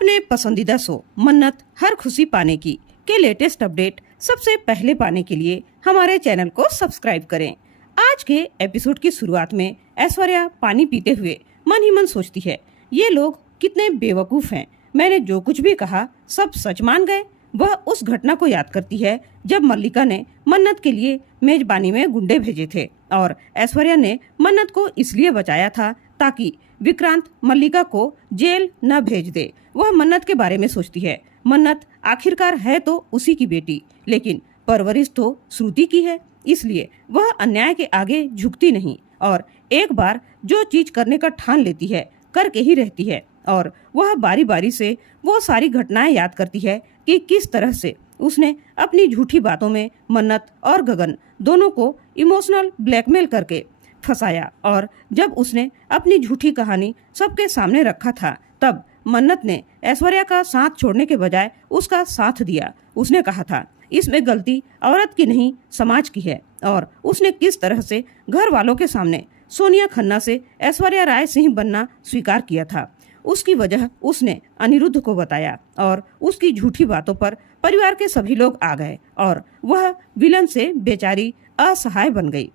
अपने पसंदीदा शो मन्नत हर खुशी पाने की के लेटेस्ट अपडेट सबसे पहले पाने के लिए हमारे चैनल को सब्सक्राइब करें। आज के एपिसोड की शुरुआत में ऐश्वर्या पानी पीते हुए मन ही मन सोचती है, ये लोग कितने बेवकूफ हैं, मैंने जो कुछ भी कहा सब सच मान गए। वह उस घटना को याद करती है जब मल्लिका ने मन्नत के लिए मेजबानी में गुंडे भेजे थे और ऐश्वर्या ने मन्नत को इसलिए बचाया था ताकि विक्रांत मल्लिका को जेल न भेज दे। वह मन्नत के बारे में सोचती है। मन्नत आखिरकार है तो उसी की बेटी, लेकिन परवरिश तो श्रुति की है, इसलिए वह अन्याय के आगे झुकती नहीं और एक बार जो चीज करने का ठान लेती है करके ही रहती है। और वह बारी बारी से वो सारी घटनाएं याद करती है कि किस तरह से उसने अपनी झूठी बातों में मन्नत और गगन दोनों को इमोशनल ब्लैकमेल करके फंसाया, और जब उसने अपनी झूठी कहानी सबके सामने रखा था तब मन्नत ने ऐश्वर्या का साथ छोड़ने के बजाय उसका साथ दिया। उसने कहा था इसमें गलती औरत की नहीं समाज की है, और उसने किस तरह से घर वालों के सामने सोनिया खन्ना से ऐश्वर्या राय सिंह बनना स्वीकार किया था। उसकी वजह उसने अनिरुद्ध को बताया और उसकी झूठी बातों पर परिवार के सभी लोग आ गए और वह विलन से बेचारी असहाय बन गई,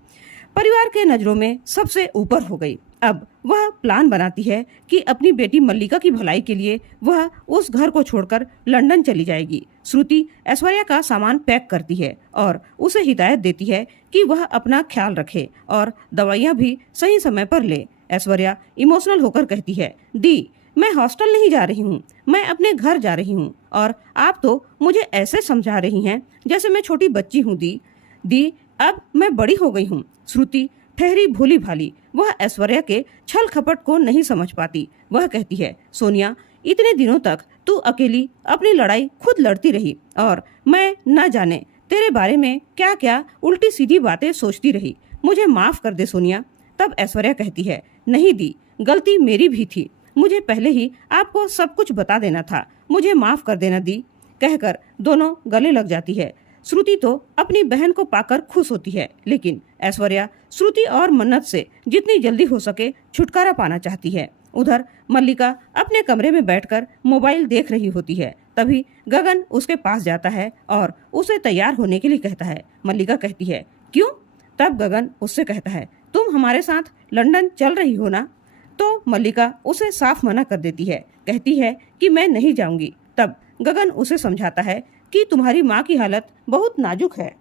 परिवार के नजरों में सबसे ऊपर हो गई। अब वह प्लान बनाती है कि अपनी बेटी मल्लिका की भलाई के लिए वह उस घर को छोड़कर लंदन चली जाएगी। श्रुति ऐश्वर्या का सामान पैक करती है और उसे हिदायत देती है कि वह अपना ख्याल रखे और दवाइयाँ भी सही समय पर ले। ऐश्वर्या इमोशनल होकर कहती है, दी मैं हॉस्टल नहीं जा रही हूँ, मैं अपने घर जा रही हूँ और आप तो मुझे ऐसे समझा रही हैं जैसे मैं छोटी बच्ची हूँ। दी अब मैं बड़ी हो गई हूँ। श्रुति ठहरी भोली भाली, वह ऐश्वर्या के छल खपट को नहीं समझ पाती। वह कहती है, सोनिया इतने दिनों तक तू अकेली अपनी लड़ाई खुद लड़ती रही और मैं न जाने तेरे बारे में क्या क्या उल्टी सीधी बातें सोचती रही, मुझे माफ कर दे सोनिया। तब ऐश्वर्या कहती है, नहीं दी, गलती मेरी भी थी, मुझे पहले ही आपको सब कुछ बता देना था, मुझे माफ कर देना दी। कहकर दोनों गले लग जाती है। श्रुति तो अपनी बहन को पाकर खुश होती है, लेकिन ऐश्वर्या श्रुति और मन्नत से जितनी जल्दी हो सके छुटकारा पाना चाहती है। उधर मल्लिका अपने कमरे में बैठकर मोबाइल देख रही होती है। तभी गगन उसके पास जाता है और उसे तैयार होने के लिए कहता है। मल्लिका कहती है, क्यों? तब गगन उससे कहता है, तुम हमारे साथ लंदन चल रही हो ना? तो मल्लिका उसे साफ मना कर देती है, कहती है कि मैं नहीं जाऊंगी। तब गगन उसे समझाता है कि तुम्हारी माँ की हालत बहुत नाजुक है,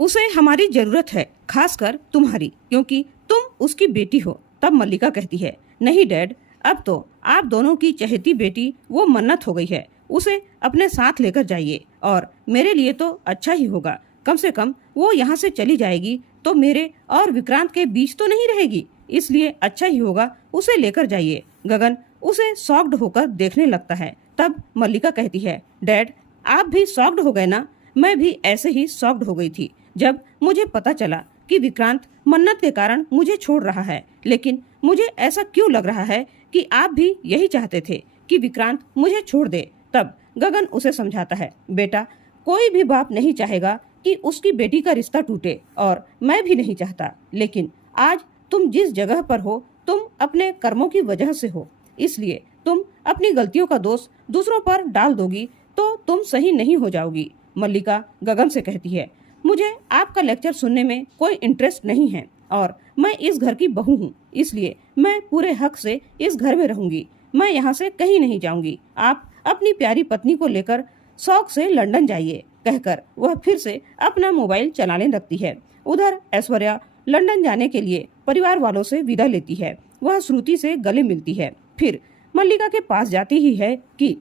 उसे हमारी जरूरत है, खासकर तुम्हारी, क्योंकि तुम उसकी बेटी हो। तब मल्लिका कहती है, नहीं डैड, अब तो आप दोनों की चहेती बेटी वो मन्नत हो गई है, उसे अपने साथ लेकर जाइए और मेरे लिए तो अच्छा ही होगा, कम से कम वो यहाँ से चली जाएगी तो मेरे और विक्रांत के बीच तो नहीं रहेगी, इसलिए अच्छा ही होगा, उसे लेकर जाइए। गगन उसे शॉक्ड होकर देखने लगता है। तब मल्लिका कहती है, डैड आप भी शॉक्ड हो गए ना? मैं भी ऐसे ही शॉक्ड हो गई थी जब मुझे पता चला कि विक्रांत मन्नत के कारण मुझे छोड़ रहा है, लेकिन मुझे ऐसा क्यों लग रहा है कि आप भी यही चाहते थे कि विक्रांत मुझे छोड़ दे। तब गगन उसे समझाता है, बेटा कोई भी बाप नहीं चाहेगा कि उसकी बेटी का रिश्ता टूटे और मैं भी नहीं चाहता, लेकिन आज तुम जिस जगह पर हो तुम अपने कर्मों की वजह से हो, इसलिए तुम अपनी गलतियों का दोष दूसरों पर डाल दोगी तो तुम सही नहीं हो जाओगी। मल्लिका गगन से कहती है, मुझे आपका लेक्चर सुनने में कोई इंटरेस्ट नहीं है और मैं इस घर की बहू हूँ, इसलिए मैं पूरे हक से इस घर में रहूंगी, मैं यहाँ से कहीं नहीं जाऊंगी, आप अपनी प्यारी पत्नी को लेकर शौक से लंदन जाइए। कहकर वह फिर से अपना मोबाइल चलाने लगती है। उधर ऐश्वर्या लंदन जाने के लिए परिवार वालों से विदा लेती है। वह श्रुति से गले मिलती है, फिर मल्लिका के पास जाती ही है कि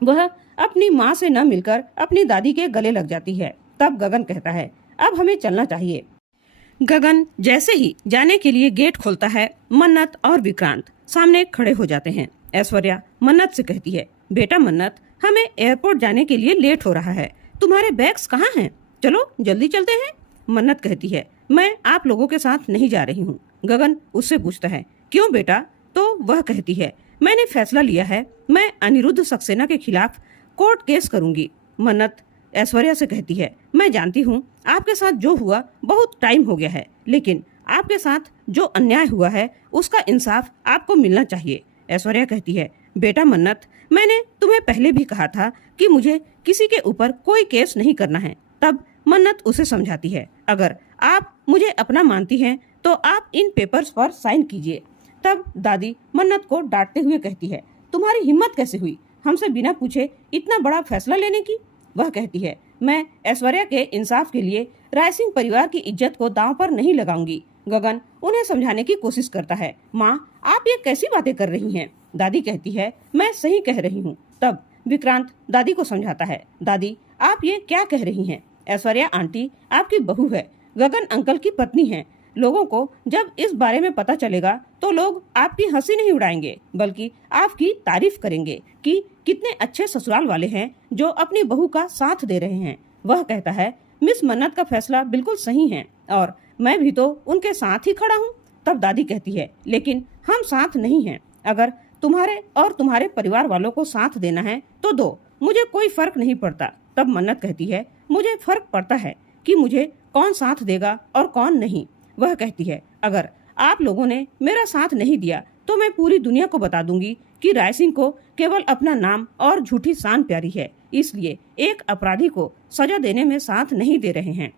वह अपनी माँ से न मिलकर अपनी दादी के गले लग जाती है। तब गगन कहता है, अब हमें चलना चाहिए। गगन जैसे ही जाने के लिए गेट खोलता है, मन्नत और विक्रांत सामने खड़े हो जाते हैं। ऐश्वर्या मन्नत से कहती है, बेटा मन्नत, हमें एयरपोर्ट जाने के लिए लेट हो रहा है, तुम्हारे बैग्स कहाँ हैं? चलो जल्दी चलते हैं। मन्नत कहती है, मैं आप लोगों के साथ नहीं जा रही हूँ। गगन उससे पूछता है, क्यों बेटा? तो वह कहती है, मैंने फैसला लिया है, मैं अनिरुद्ध सक्सेना के खिलाफ कोर्ट केस करूंगी। मन्नत ऐश्वर्या से कहती है, मैं जानती हूँ आपके साथ जो हुआ बहुत टाइम हो गया है, लेकिन आपके साथ जो अन्याय हुआ है उसका इंसाफ आपको मिलना चाहिए। ऐश्वर्या कहती है, बेटा मन्नत, मैंने तुम्हें पहले भी कहा था कि मुझे किसी के ऊपर कोई केस नहीं करना है। तब मन्नत उसे समझाती है, अगर आप मुझे अपना मानती हैं तो आप इन पेपर्स पर साइन कीजिए। तब दादी मन्नत को डांटते हुए कहती है, तुम्हारी हिम्मत कैसे हुई हमसे बिना पूछे इतना बड़ा फैसला लेने की। वह कहती है, मैं ऐश्वर्या के इंसाफ के लिए राय सिंह परिवार की इज्जत को दांव पर नहीं लगाऊंगी। गगन उन्हें समझाने की कोशिश करता है, माँ आप ये कैसी बातें कर रही हैं। दादी कहती है, मैं सही कह रही हूँ। तब विक्रांत दादी को समझाता है, दादी आप ये क्या कह रही हैं। ऐश्वर्या आंटी आपकी बहू है, गगन अंकल की पत्नी है। लोगों को जब इस बारे में पता चलेगा तो लोग आपकी हंसी नहीं उड़ाएंगे बल्कि आपकी तारीफ करेंगे कि कितने अच्छे ससुराल वाले हैं जो अपनी बहू का साथ दे रहे हैं। वह कहता है, मिस मन्नत का फैसला बिल्कुल सही है और मैं भी तो उनके साथ ही खड़ा हूँ। तब दादी कहती है, लेकिन हम साथ नहीं हैं। अगर तुम्हारे और तुम्हारे परिवार वालों को साथ देना है तो दो, मुझे कोई फर्क नहीं पड़ता। तब मन्नत कहती है, मुझे फर्क पड़ता है कि मुझे कौन साथ देगा और कौन नहीं। वह कहती है, अगर आप लोगों ने मेरा साथ नहीं दिया तो मैं पूरी दुनिया को बता दूंगी कि राय सिंह को केवल अपना नाम और झूठी शान प्यारी है, इसलिए एक अपराधी को सजा देने में साथ नहीं दे रहे हैं।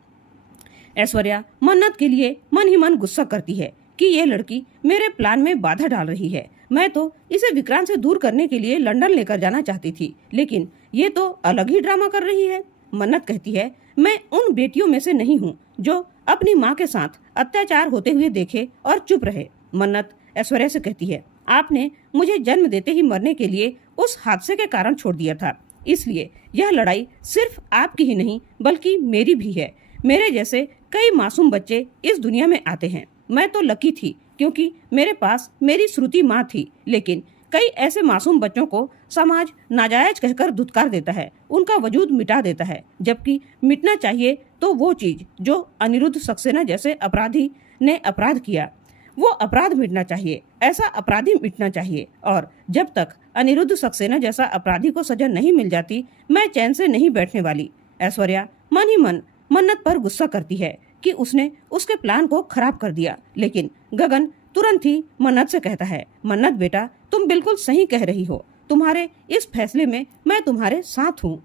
ऐश्वर्या मन्नत के लिए मन ही मन गुस्सा करती है कि ये लड़की मेरे प्लान में बाधा डाल रही है। मैं तो इसे विक्रांत से दूर करने के लिए लंदन लेकर जाना चाहती थी, लेकिन ये तो अलग ही ड्रामा कर रही है। मन्नत कहती है, मैं उन बेटियों में से नहीं हूँ जो अपनी माँ के साथ अत्याचार होते हुए देखे और चुप रहे। मन्नत ऐश्वर्या से कहती है, आपने मुझे जन्म देते ही मरने के लिए उस हादसे के कारण छोड़ दिया था, इसलिए यह लड़ाई सिर्फ आपकी ही नहीं बल्कि मेरी भी है। मेरे जैसे कई मासूम बच्चे इस दुनिया में आते हैं। मैं तो लकी थी क्योंकि मेरे पास मेरी श्रुति माँ थी, लेकिन कई ऐसे मासूम बच्चों को समाज नाजायज कहकर धुतकार देता है, उनका वजूद मिटा देता है, जबकि मिटना चाहिए तो वो चीज जो अनिरुद्ध सक्सेना जैसे अपराधी ने अपराध किया, वो अपराध मिटना चाहिए, ऐसा अपराधी मिटना चाहिए। और जब तक अनिरुद्ध सक्सेना जैसा अपराधी को सजा नहीं मिल जाती, मैं चैन से नहीं बैठने वाली। ऐश्वर्या मन ही मन मन्नत पर गुस्सा करती है कि उसने उसके प्लान को खराब कर दिया, लेकिन गगन तुरंत ही मन्नत से कहता है, मन्नत बेटा तुम बिल्कुल सही कह रही हो, तुम्हारे इस फैसले में मैं तुम्हारे साथ हूँ।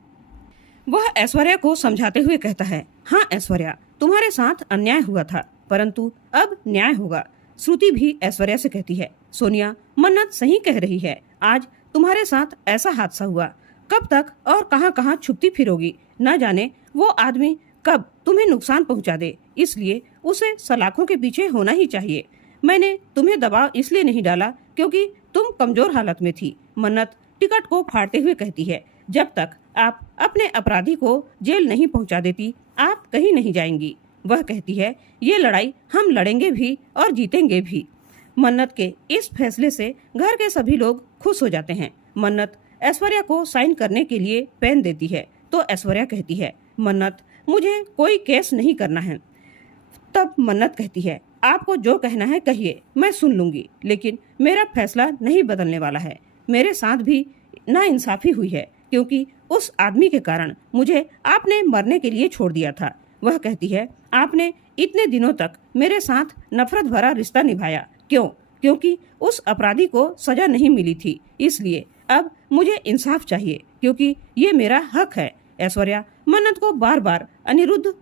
वह ऐश्वर्या को समझाते हुए कहता है, हाँ ऐश्वर्या तुम्हारे साथ अन्याय हुआ था, परंतु अब न्याय होगा। श्रुति भी ऐश्वर्या से कहती है, सोनिया मन्नत सही कह रही है, आज तुम्हारे साथ ऐसा हादसा हुआ, कब तक और कहाँ कहाँ छुपती फिरोगी, न जाने वो आदमी कब तुम्हें नुकसान पहुंचा दे, इसलिए उसे सलाखों के पीछे होना ही चाहिए। मैंने तुम्हें दबाव इसलिए नहीं डाला क्योंकि तुम कमजोर हालत में थी। मन्नत टिकट को फाड़ते हुए कहती है, जब तक आप अपने अपराधी को जेल नहीं पहुंचा देती आप कहीं नहीं जाएंगी। वह कहती है, ये लड़ाई हम लड़ेंगे भी और जीतेंगे भी। मन्नत के इस फैसले से घर के सभी लोग खुश हो जाते हैं। मन्नत ऐश्वर्या को साइन करने के लिए पेन देती है तो ऐश्वर्या कहती है, मन्नत मुझे कोई केस नहीं करना है। तब मन्नत कहती है, आपको जो कहना है कहिए, मैं सुन लूंगी, लेकिन मेरा फैसला नहीं बदलने वाला है। मेरे साथ भी नाइंसाफी हुई है क्योंकि उस आदमी के कारण मुझे आपने मरने के लिए छोड़ दिया था। वह कहती है, आपने इतने दिनों तक मेरे साथ नफरत भरा रिश्ता निभाया, क्यों? क्योंकि उस अपराधी को सजा नहीं मिली थी, इसलिए अब मुझे इंसाफ चाहिए क्योंकि ये मेरा हक है। ऐश्वर्या मन्नत को बार बार अनिरुद्ध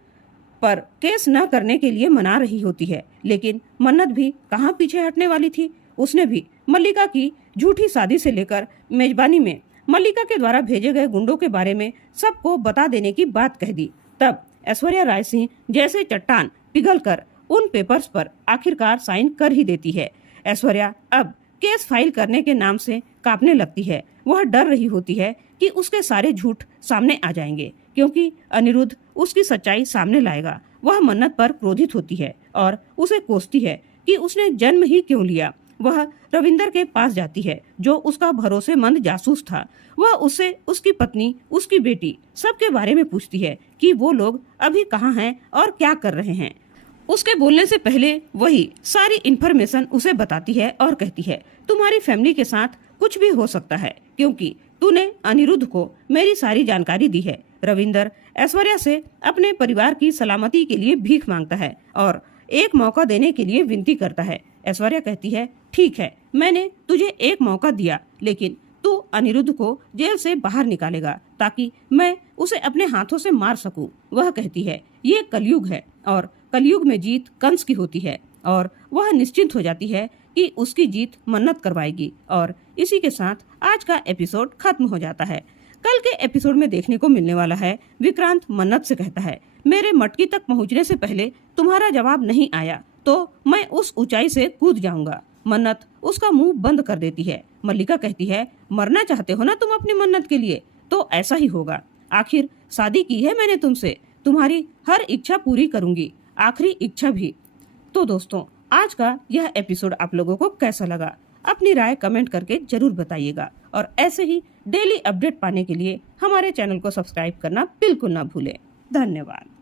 पर केस न करने के लिए मना रही होती है, लेकिन मन्नत भी कहाँ पीछे हटने वाली थी। उसने भी मल्लिका की झूठी शादी से लेकर मेजबानी में मल्लिका के द्वारा भेजे गए गुंडों के बारे में सबको बता देने की बात कह दी। तब ऐश्वर्या राय सिंह जैसे चट्टान पिघलकर उन पेपर्स पर आखिरकार साइन कर ही देती है। ऐश्वर्या अब केस फाइल करने के नाम से कांपने लगती है। वह डर रही होती है कि उसके सारे झूठ सामने आ जाएंगे क्योंकि अनिरुद्ध उसकी सच्चाई सामने लाएगा। वह मन्नत पर क्रोधित होती है और उसे कोसती है कि उसने जन्म ही क्यों लिया। वह रविंदर के पास जाती है जो उसका भरोसेमंद जासूस था। वह उससे उसकी पत्नी, उसकी बेटी सबके बारे में पूछती है कि वो लोग अभी कहाँ हैं और क्या कर रहे हैं। उसके बोलने से पहले वही सारी इन्फॉर्मेशन उसे बताती है और कहती है, तुम्हारी फैमिली के साथ कुछ भी हो सकता है क्योंकि तूने अनिरुद्ध को मेरी सारी जानकारी दी है। रविंदर ऐश्वर्या से अपने परिवार की सलामती के लिए भीख मांगता है और एक मौका देने के लिए विनती करता है। ऐश्वर्या कहती है, ठीक है, मैंने तुझे एक मौका दिया, लेकिन तू अनिरुद्ध को जेल से बाहर निकालेगा ताकि मैं उसे अपने हाथों से मार सकूं। वह कहती है ये कलयुग है और कलयुग में जीत कंस की होती है और वह निश्चिंत हो जाती है कि उसकी जीत मन्नत करवाएगी। और इसी के साथ आज का एपिसोड खत्म हो जाता है। कल के एपिसोड में देखने को मिलने वाला है विक्रांत मन्नत से कहता है मेरे मटकी तक पहुंचने से पहले तुम्हारा जवाब नहीं आया तो मैं उस ऊंचाई से कूद जाऊंगा। मन्नत उसका मुंह बंद कर देती है। मल्लिका कहती है मरना चाहते हो ना तुम अपनी मन्नत के लिए, तो ऐसा ही होगा। आखिर शादी की है मैंने तुमसे, तुम्हारी हर इच्छा पूरी करूंगी, आखिरी इच्छा भी। तो दोस्तों आज का यह एपिसोड आप लोगों को कैसा लगा, अपनी राय कमेंट करके जरूर बताइएगा। और ऐसे ही डेली अपडेट पाने के लिए हमारे चैनल को सब्सक्राइब करना बिल्कुल ना भूलें। धन्यवाद।